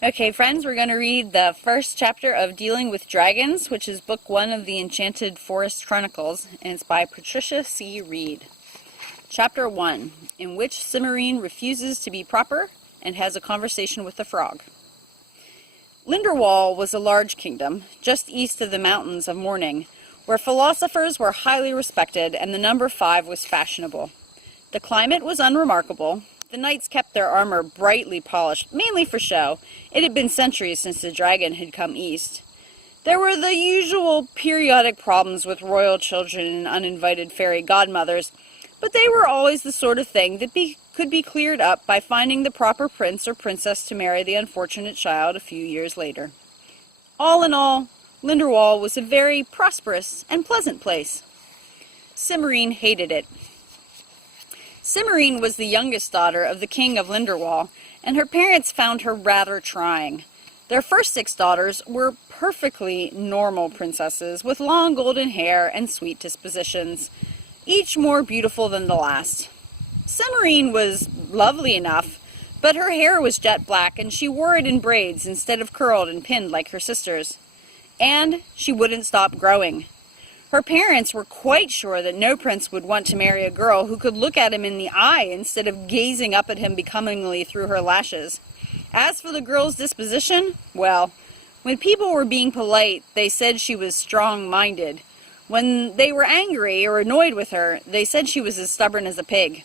Okay, friends, we're going to read the first chapter of Dealing with Dragons, which is book 1 of the Enchanted Forest Chronicles, and it's by Patricia C. Wrede. Chapter 1, in which Cimmerine refuses to be proper and has a conversation with the frog. Linderwall was a large kingdom, just east of the mountains of Morning, where philosophers were highly respected and the number 5 was fashionable. The climate was unremarkable. The knights kept their armor brightly polished, mainly for show. It had been centuries since the dragon had come east. There were the usual periodic problems with royal children and uninvited fairy godmothers, but they were always the sort of thing that could be cleared up by finding the proper prince or princess to marry the unfortunate child a few years later. All in all, Linderwall was a very prosperous and pleasant place. Cimmerine hated it. Cimmerine was the youngest daughter of the king of Linderwall, and her parents found her rather trying. Their first 6 daughters were perfectly normal princesses with long golden hair and sweet dispositions, each more beautiful than the last. Cimmerine was lovely enough, but her hair was jet black and she wore it in braids instead of curled and pinned like her sisters. And she wouldn't stop growing. Her parents were quite sure that no prince would want to marry a girl who could look at him in the eye instead of gazing up at him becomingly through her lashes. As for the girl's disposition, well, when people were being polite, they said she was strong-minded. When they were angry or annoyed with her, they said she was as stubborn as a pig.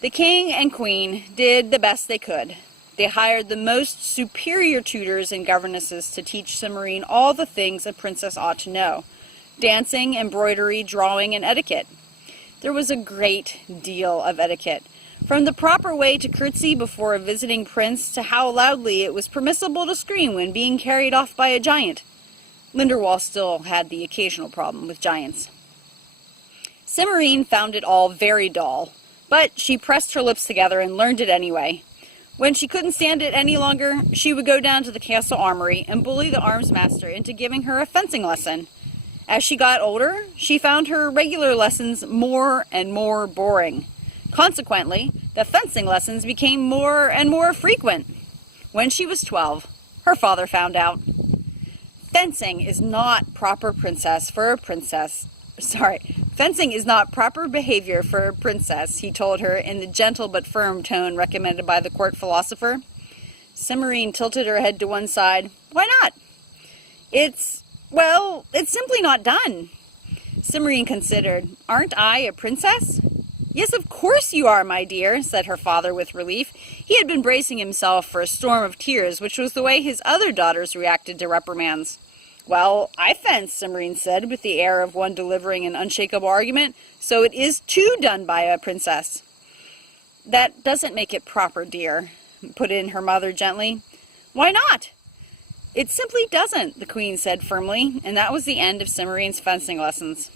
The king and queen did the best they could. They hired the most superior tutors and governesses to teach Cimmerine all the things a princess ought to know: dancing, embroidery, drawing, and etiquette. There was a great deal of etiquette, from the proper way to curtsy before a visiting prince to how loudly it was permissible to scream when being carried off by a giant. Linderwall still had the occasional problem with giants. Cimmerine found it all very dull, but she pressed her lips together and learned it anyway. When she couldn't stand it any longer, she would go down to the castle armory and bully the arms master into giving her a fencing lesson. As she got older, she found her regular lessons more and more boring. Consequently, the fencing lessons became more and more frequent. When she was 12, her father found out. Fencing is not proper Fencing is not proper behavior for a princess, he told her in the gentle but firm tone recommended by the court philosopher. Cimmerine tilted her head to one side. Why not? It's simply not done. Cimmerine considered. Aren't I a princess? Yes, of course you are, my dear, said her father with relief. He had been bracing himself for a storm of tears, which was the way his other daughters reacted to reprimands. Well, I fence, Cimmerine said, with the air of one delivering an unshakable argument, so it is too done by a princess. That doesn't make it proper, dear, put in her mother gently. Why not? It simply doesn't, the queen said firmly, and that was the end of Cimmerine's fencing lessons.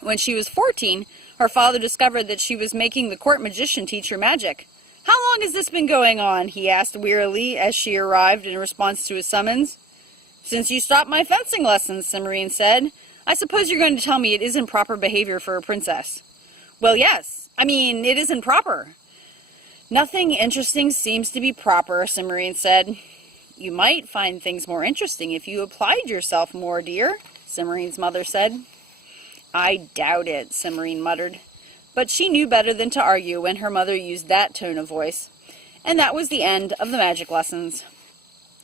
When she was 14, her father discovered that she was making the court magician teach her magic. How long has this been going on? He asked wearily as she arrived in response to his summons. Since you stopped my fencing lessons, Cimmerine said. I suppose you're going to tell me it isn't proper behavior for a princess. Well, yes. It isn't proper. Nothing interesting seems to be proper, Cimmerine said. You might find things more interesting if you applied yourself more, dear, Cimmerine's mother said. I doubt it, Cimmerine muttered. But she knew better than to argue when her mother used that tone of voice. And that was the end of the magic lessons.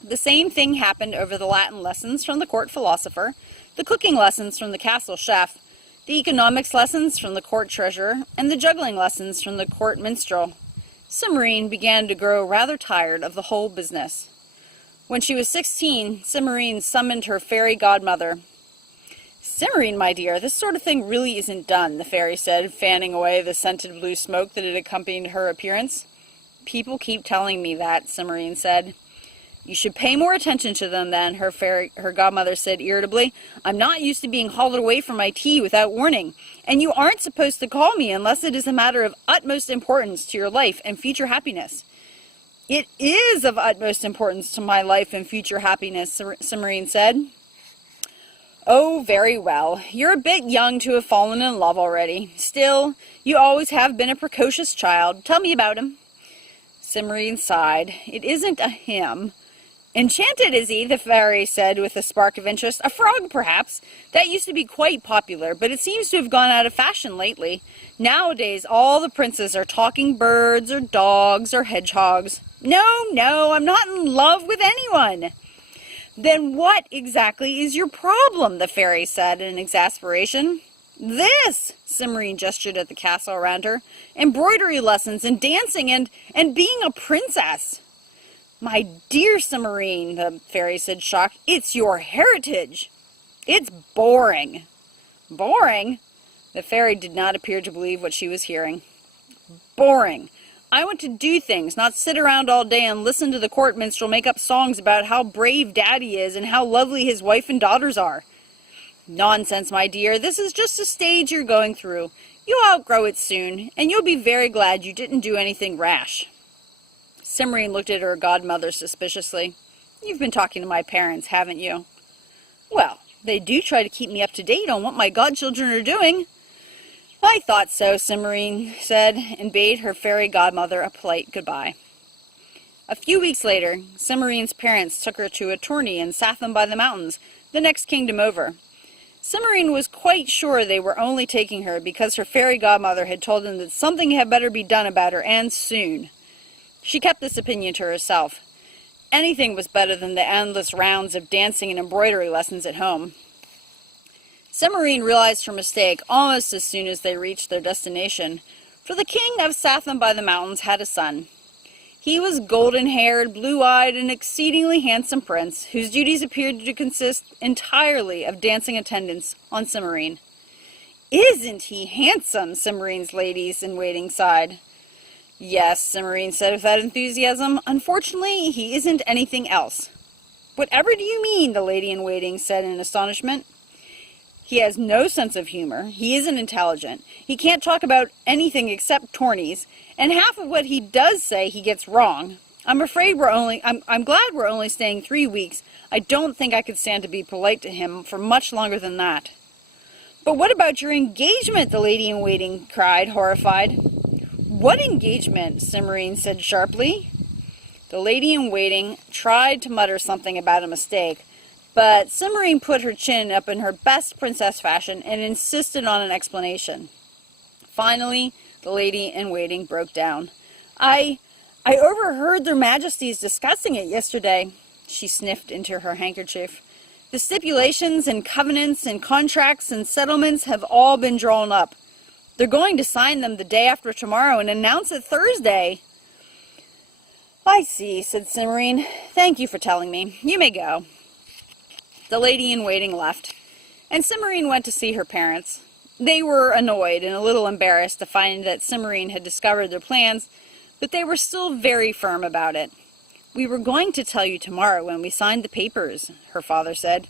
The same thing happened over the Latin lessons from the court philosopher, the cooking lessons from the castle chef, the economics lessons from the court treasurer, and the juggling lessons from the court minstrel. Cimmerine began to grow rather tired of the whole business. When she was 16, Cimmerine summoned her fairy godmother. Cimmerine, my dear, this sort of thing really isn't done, the fairy said, fanning away the scented blue smoke that had accompanied her appearance. People keep telling me that, Cimmerine said. You should pay more attention to them then, her godmother said irritably. I'm not used to being hauled away from my tea without warning, and you aren't supposed to call me unless it is a matter of utmost importance to your life and future happiness. It is of utmost importance to my life and future happiness, Cimmerine said. Oh, very well. You're a bit young to have fallen in love already. Still, you always have been a precocious child. Tell me about him. Cimmerine sighed. It isn't a him. Enchanted, is he? The fairy said with a spark of interest. A frog, perhaps. That used to be quite popular, but it seems to have gone out of fashion lately. Nowadays, all the princes are talking birds or dogs or hedgehogs. No, I'm not in love with anyone. Then what exactly is your problem? The fairy said in exasperation. This, Cimmerian gestured at the castle around her. Embroidery lessons and dancing and being a princess. My dear Cimmerian, the fairy said, shocked, it's your heritage. It's boring. Boring? The fairy did not appear to believe what she was hearing. Boring. I want to do things, not sit around all day and listen to the court minstrel make up songs about how brave Daddy is and how lovely his wife and daughters are. Nonsense, my dear. This is just a stage you're going through. You'll outgrow it soon, and you'll be very glad you didn't do anything rash. Cimmerian looked at her godmother suspiciously. You've been talking to my parents, haven't you? Well, they do try to keep me up to date on what my godchildren are doing. I thought so, Cimmerian said, and bade her fairy godmother a polite goodbye. A few weeks later, Cimmerian's parents took her to a tourney in Satham by the Mountains, the next kingdom over. Cimmerian was quite sure they were only taking her because her fairy godmother had told them that something had better be done about her, and soon. She kept this opinion to herself. Anything was better than the endless rounds of dancing and embroidery lessons at home. Cimmerian realized her mistake almost as soon as they reached their destination, for the king of Satham by the Mountains had a son. He was golden-haired, blue-eyed, and exceedingly handsome prince, whose duties appeared to consist entirely of dancing attendance on Cimmerian. Isn't he handsome? Cimmerian's ladies-in-waiting sighed. Yes, Cimmerian said with that enthusiasm. Unfortunately, he isn't anything else. Whatever do you mean? The lady-in-waiting said in astonishment. He has no sense of humor. He isn't intelligent. He can't talk about anything except tourneys, and half of what he does say he gets wrong. I'm glad we're only staying 3 weeks. I don't think I could stand to be polite to him for much longer than that. But what about your engagement? The lady-in-waiting cried, horrified. What engagement? Cimmerian said sharply. The lady-in-waiting tried to mutter something about a mistake, but Cimmerian put her chin up in her best princess fashion and insisted on an explanation. Finally, the lady-in-waiting broke down. I overheard their majesties discussing it yesterday. She sniffed into her handkerchief. The stipulations and covenants and contracts and settlements have all been drawn up. They're going to sign them the day after tomorrow and announce it Thursday. I see, said Cimmerian. Thank you for telling me. You may go. The lady-in-waiting left, and Cimmerian went to see her parents. They were annoyed and a little embarrassed to find that Cimmerian had discovered their plans, but they were still very firm about it. We were going to tell you tomorrow when we signed the papers, her father said.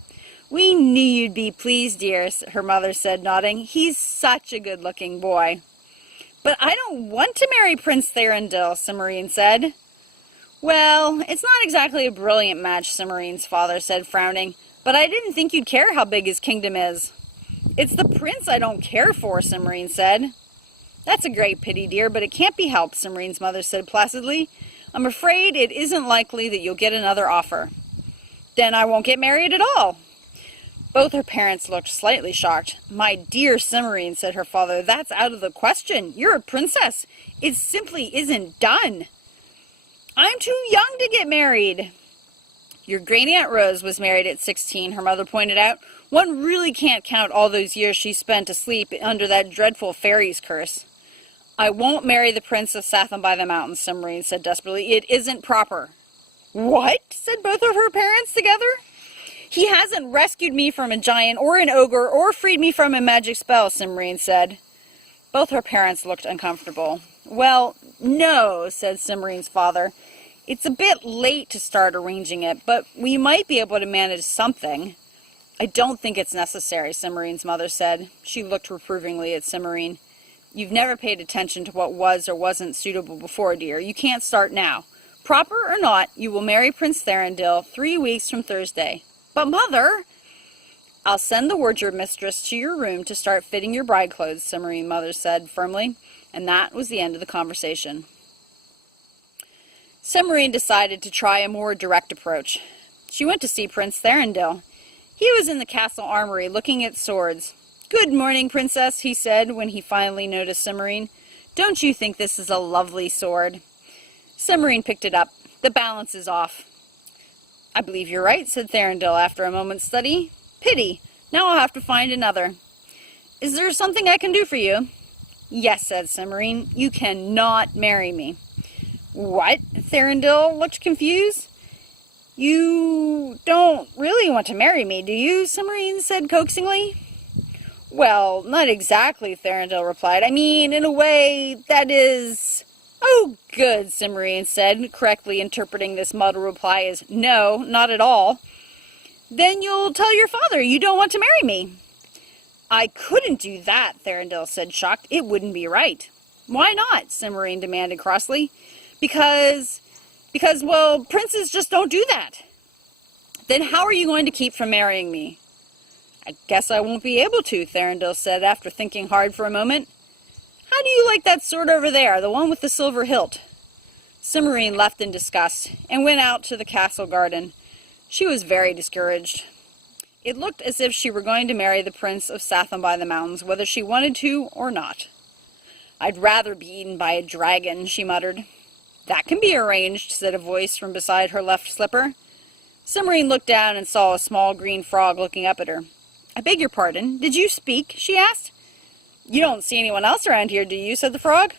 We knew you'd be pleased, dear, her mother said, nodding. He's such a good-looking boy. But I don't want to marry Prince Thorindil, Cimmerian said. Well, it's not exactly a brilliant match, Cimmerian's father said, frowning. But I didn't think you'd care how big his kingdom is. It's the prince I don't care for, Cimmerian said. That's a great pity, dear, but it can't be helped, Cimmerian's mother said placidly. I'm afraid it isn't likely that you'll get another offer. Then I won't get married at all. Both her parents looked slightly shocked. My dear Cimmerian, said her father, that's out of the question. You're a princess. It simply isn't done. I'm too young to get married. Your great-aunt Rose was married at 16, her mother pointed out. One really can't count all those years she spent asleep under that dreadful fairy's curse. I won't marry the Prince of Satham by the Mountains, Cimmerian said desperately. It isn't proper. What? Said both of her parents together. He hasn't rescued me from a giant or an ogre or freed me from a magic spell, Cimmerian said. Both her parents looked uncomfortable. Well, no, said Cimmerian's father. It's a bit late to start arranging it, but we might be able to manage something. I don't think it's necessary, Cimmerian's mother said. She looked reprovingly at Cimmerian. You've never paid attention to what was or wasn't suitable before, dear. You can't start now. Proper or not, you will marry Prince Thorindil 3 weeks from Thursday. But, Mother... I'll send the wardrobe mistress to your room to start fitting your bride clothes, Cimmerian's mother said firmly, and that was the end of the conversation. Cimmerian decided to try a more direct approach. She went to see Prince Thorindel. He was in the castle armory looking at swords. "Good morning, Princess," he said when he finally noticed Cimmerian. "Don't you think this is a lovely sword?" Cimmerian picked it up. "The balance is off." "I believe you're right," said Thorindel after a moment's study. "Pity. Now I'll have to find another. Is there something I can do for you?" "Yes," said Cimmerian. "You cannot marry me." "What?" Thorindel looked confused. "You don't really want to marry me, do you?" Cimmerian said coaxingly. "Well, not exactly," Thorindel replied. "I mean, in a way, that is—" "Oh, good," Cimmerian said, correctly interpreting this muddled reply as "no, not at all." "Then you'll tell your father you don't want to marry me." "I couldn't do that," Thorindel said, shocked. "It wouldn't be right." "Why not?" Cimmerian demanded crossly. Because, well, princes just don't do that." "Then how are you going to keep from marrying me?" "I guess I won't be able to," Thorindel said after thinking hard for a moment. "How do you like that sword over there, the one with the silver hilt?" Cimmerian left in disgust and went out to the castle garden. She was very discouraged. It looked as if she were going to marry the Prince of Satham by the Mountains, whether she wanted to or not. "I'd rather be eaten by a dragon," she muttered. "That can be arranged," said a voice from beside her left slipper. Cimmerian looked down and saw a small green frog looking up at her. "I beg your pardon, did you speak?" she asked. "You don't see anyone else around here, do you?" said the frog.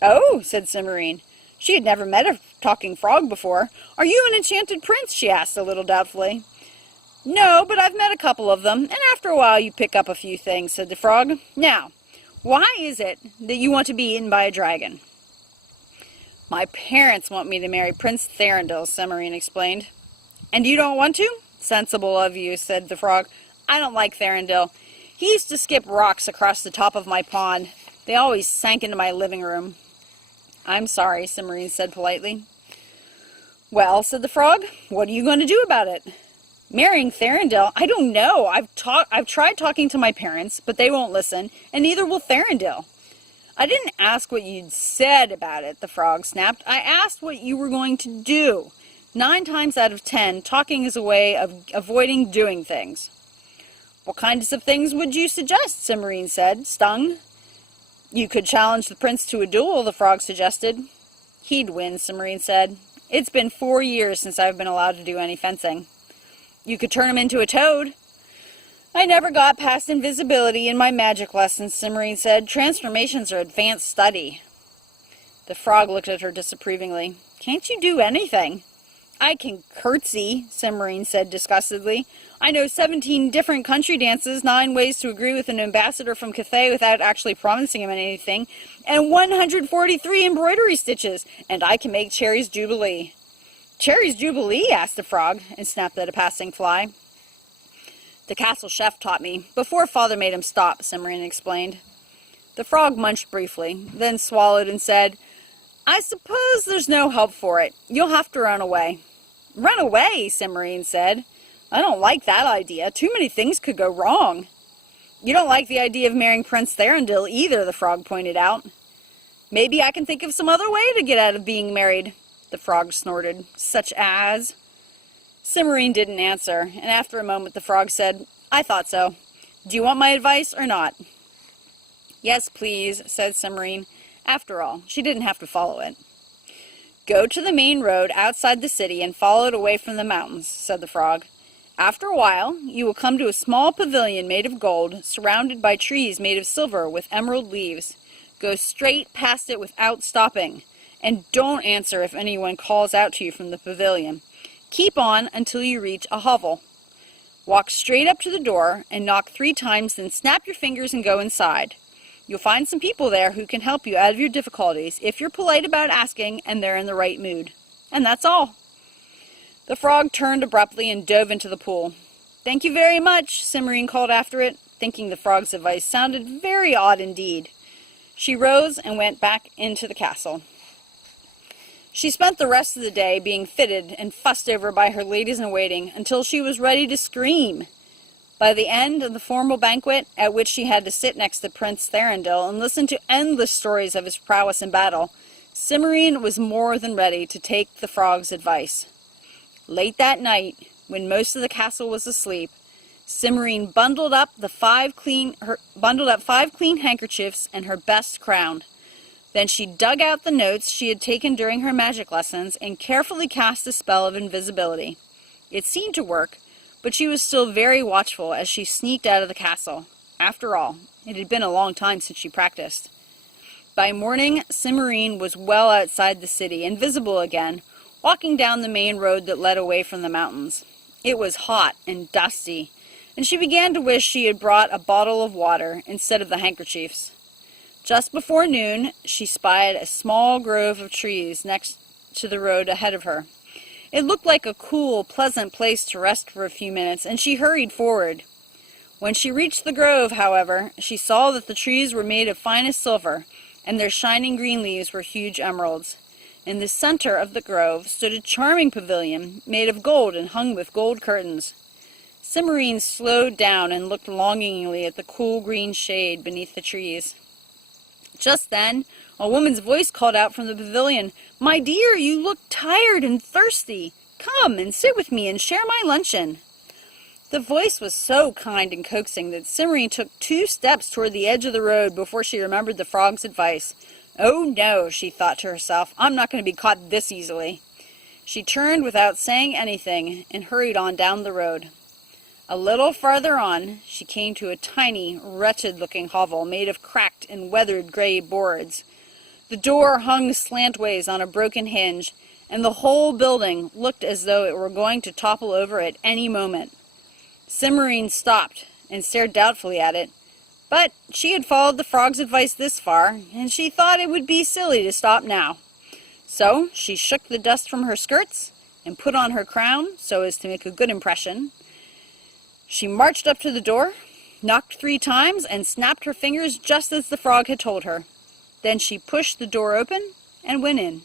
"Oh," said Cimmerian. She had never met a talking frog before. "Are you an enchanted prince?" she asked a little doubtfully. "No, but I've met a couple of them, and after a while you pick up a few things," said the frog. "Now, why is it that you want to be eaten by a dragon?" "My parents want me to marry Prince Thorindel," Cimmerian explained. "And you don't want to?" "Sensible of you," said the frog. "I don't like Thorindel. He used to skip rocks across the top of my pond. They always sank into my living room." "I'm sorry," Cimmerian said politely. "Well," said the frog, "what are you going to do about it?" "Marrying Thorindel? I don't know. I've tried talking to my parents, but they won't listen, and neither will Thorindel." "I didn't ask what you'd said about it," the frog snapped. "I asked what you were going to do. 9 times out of 10, talking is a way of avoiding doing things." "What kinds of things would you suggest?" Cimmerian said, stung. "You could challenge the prince to a duel," the frog suggested. "He'd win," Cimmerian said. "It's been 4 years since I've been allowed to do any fencing." "You could turn him into a toad." "I never got past invisibility in my magic lessons," Cimmerian said. "Transformations are advanced study." The frog looked at her disapprovingly. "Can't you do anything?" "I can curtsy," Cimmerian said disgustedly. "I know 17 different country dances, 9 ways to agree with an ambassador from Cathay without actually promising him anything, and 143 embroidery stitches, and I can make Cherry's Jubilee." "Cherry's Jubilee?" asked the frog, and snapped at a passing fly. "The castle chef taught me, before father made him stop," Cimmerian explained. The frog munched briefly, then swallowed and said, "I suppose there's no help for it. You'll have to run away." "Run away?" Cimmerian said. "I don't like that idea. Too many things could go wrong." "You don't like the idea of marrying Prince Thorindel either," the frog pointed out. "Maybe I can think of some other way to get out of being married," the frog snorted. "Such as?" Cimmerian didn't answer, and after a moment the frog said, "I thought so. Do you want my advice or not?" "Yes, please," said Cimmerian. After all, she didn't have to follow it. "Go to the main road outside the city and follow it away from the mountains," said the frog. "After a while, you will come to a small pavilion made of gold, surrounded by trees made of silver with emerald leaves. Go straight past it without stopping, and don't answer if anyone calls out to you from the pavilion. Keep on until you reach a hovel. Walk straight up to the door and knock 3 times, then snap your fingers and go inside. You'll find some people there who can help you out of your difficulties if you're polite about asking and they're in the right mood. And that's all." The frog turned abruptly and dove into the pool. "Thank you very much," Cimmerian called after it, thinking the frog's advice sounded very odd indeed. She rose and went back into the castle. She spent the rest of the day being fitted and fussed over by her ladies-in-waiting until she was ready to scream. By the end of the formal banquet, at which she had to sit next to Prince Thorindel and listen to endless stories of his prowess in battle, Cimmerian was more than ready to take the frog's advice. Late that night, when most of the castle was asleep, Cimmerine bundled up 5 clean handkerchiefs and her best crown. Then she dug out the notes she had taken during her magic lessons and carefully cast a spell of invisibility. It seemed to work, but she was still very watchful as she sneaked out of the castle. After all, it had been a long time since she practiced. By morning, Cimmerine was well outside the city and visible again, walking down the main road that led away from the mountains. It was hot and dusty, and she began to wish she had brought a bottle of water instead of the handkerchiefs. Just before noon, she spied a small grove of trees next to the road ahead of her. It looked like a cool, pleasant place to rest for a few minutes, and she hurried forward. When she reached the grove, however, she saw that the trees were made of finest silver, and their shining green leaves were huge emeralds. In the center of the grove stood a charming pavilion made of gold and hung with gold curtains. Cimmerine slowed down and looked longingly at the cool green shade beneath the trees. Just then, a woman's voice called out from the pavilion, "My dear, you look tired and thirsty. Come and sit with me and share my luncheon." The voice was so kind and coaxing that Cimmerine took 2 steps toward the edge of the road before she remembered the frog's advice. "Oh no," she thought to herself, "I'm not going to be caught this easily." She turned without saying anything and hurried on down the road. A little farther on, she came to a tiny, wretched-looking hovel made of cracked and weathered gray boards. The door hung slantways on a broken hinge, and the whole building looked as though it were going to topple over at any moment. Cimmerine stopped and stared doubtfully at it, but she had followed the frog's advice this far, and she thought it would be silly to stop now. So she shook the dust from her skirts and put on her crown so as to make a good impression. She marched up to the door, knocked 3 times, and snapped her fingers just as the frog had told her. Then she pushed the door open and went in.